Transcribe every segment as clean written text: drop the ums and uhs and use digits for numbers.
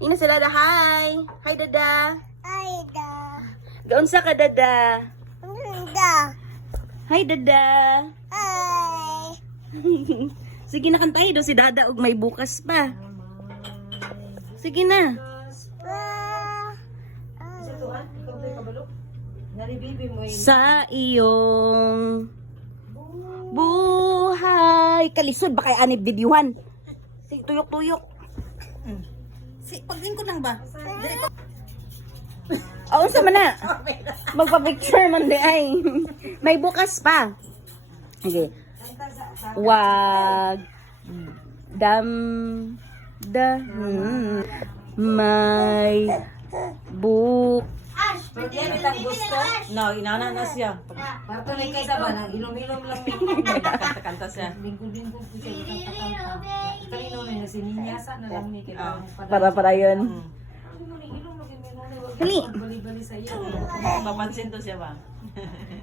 Ina si Dada, hi! Hi, Dada! Ay da. Gaunsa ka, Dada? Da. Hi, Dada! Ay. Sige na, kantahin daw si Dada ug may bukas pa. Sige na. Sa iyong buhay. Kalisod ba kay anib videohan? Sige, tuyok-tuyok. Pagling ko lang ba? Oo, sama na. Magpa-picture man di ay. May bukas pa. Okay. Wag may Yan itang gusto. No, inana na siya. Patuloy kaysa ba? Nang ilom-ilom lang. Kanta-kanta siya. Lingkod-lingkod ko siya. Kanta-kanta. Kanino na yung sininyasa na lang ni kita. para yun. Hali. Bali-bali sa iyo. Mapansin to siya ba?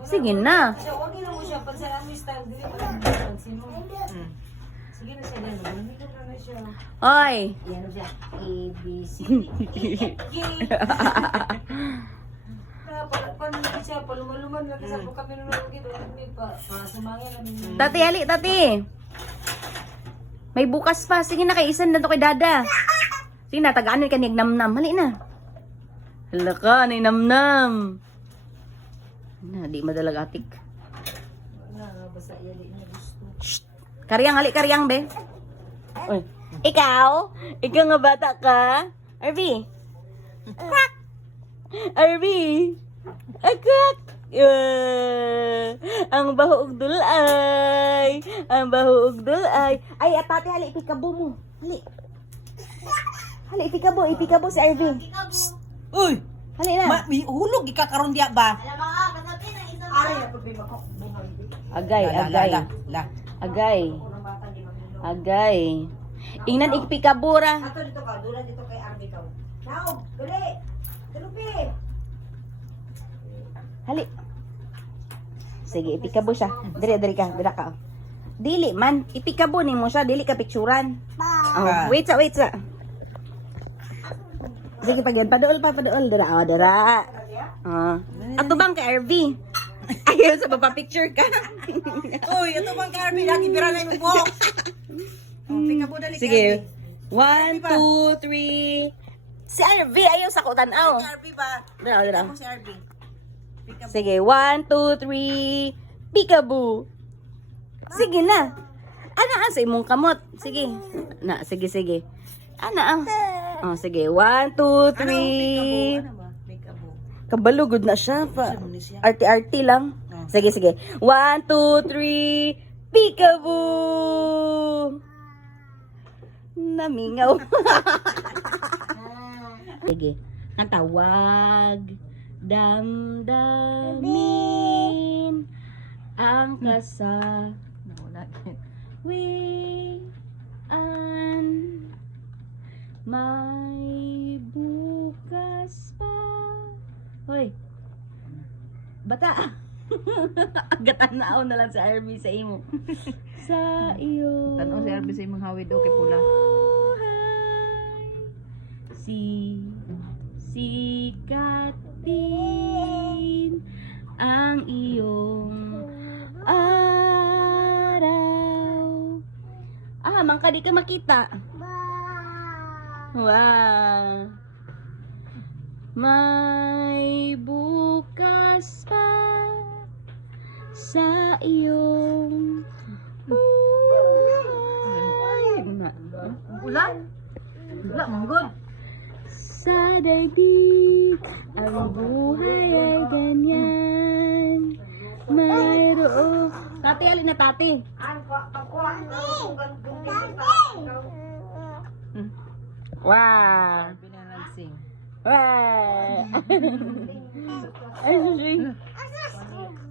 Sige na. Siya, huwag mo siya. Pansin ang style. Dili pa lang pansin mo. Sige na siya din. Lumilog na siya. Oy. Yan na siya. A, B, C, D, E, F, G. Palagpan siya. Paluman-luman. Kasi po kami nung nagkito. Sumangin namin. Tati, hali, tati. May bukas pa. Sige na, kay isan na to kay Dada. Sige na, tagaan ka ni Namnam. Hali na. Hala ka, ni Namnam. Na, di madalagatik. Basta yan din niya gusto. Shh. Karyang, hali, karyang, be. Oy. Ikaw? Ikaw nga bata ka? Arby? Quack! Arby? Quack! Ang bahoog dulay. Ang bahoog dulay. Ay, atati, hali, ipikabo mo. Hali. Hali, ipikabo si Arby. Uy! Hali na. May hulog ikakaroon diya ba? Agay, agay. Agay. Agay. Ingnan ikpikabura. Ato dito ka, dula dito kay Arby ka. Now, dali. Kalupi. Hali. Sige, ipikabo siya. Diri ka. Dili man, ipikabo ni mo siya, dili ka picturan. Oh, wait sa. Sige, paduol. Dara. Ato bang kay RV? Ayaw sa picture ka. Uy, ito bang kay Arby? Lagi bira na yung buhok. Pika po dali kay Sige. Arby. 1, 2, 3. Si RV, ayaw sa kutanaw. Kay Arby ba? Dara. Ako si Arby. Pika po. Sige, 1, 2, 3. Peekaboo. Sige na. Ana sa imong kamot. Sige. Sige. Ana. Oh, sige. 1, 2, 3. Ano ba? Pika po. Kabalugod na siya pa. Ano ni siya? Arty lang. Sige. 1, 2, 3. Peekaboo. Namingaw. Sige. Ang tawag. Damdamin ang kasa. Wian may bukas pa. Hoy. Bata. Agatan na lang sa RB sa imo. Sa iyo. Tanong si Arby sa imong hawid okay pula. Sikatin ang iyong araw. Mangka di ka makita. Wow. May bukas pa sa iyong buhay. Ulan? Wala manggod. Sa daigdig, ang buhay ay ganyan. Mayroon. Tati, alin na tati? Wow. Pinalansing. Wow. Ay, susi.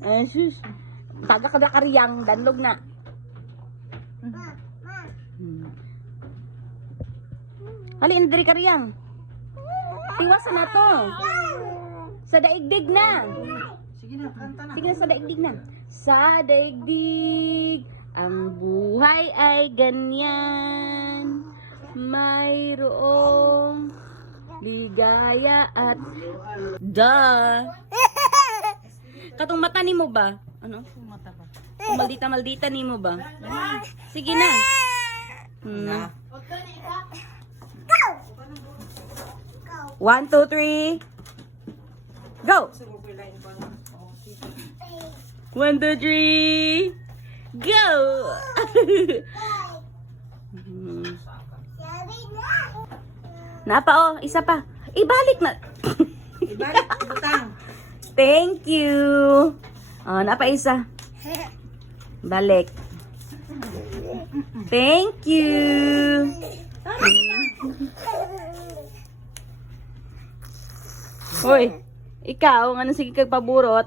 Ay, sus. Taga kada kariyang, danlog na. Halin, diri kariyang. Tiwasan na to. Sa daigdig na. Sige na, kanta na. Sige na, sa daigdig na. Sa daigdig, ang buhay ay ganyan. Mayroong Ligaya at katong mata ni mo ba? Ano? Mata ba? Maldita ni mo ba? Sige na. Na. 1, 2, 3. Go! 1, 2, 3. Go! Napa oh, isa pa. Ibalik na. Ibalik, butang. Thank you. Oh, napa isa. Balik. Thank you. Hoy, ikaw, ano sige kag paburot?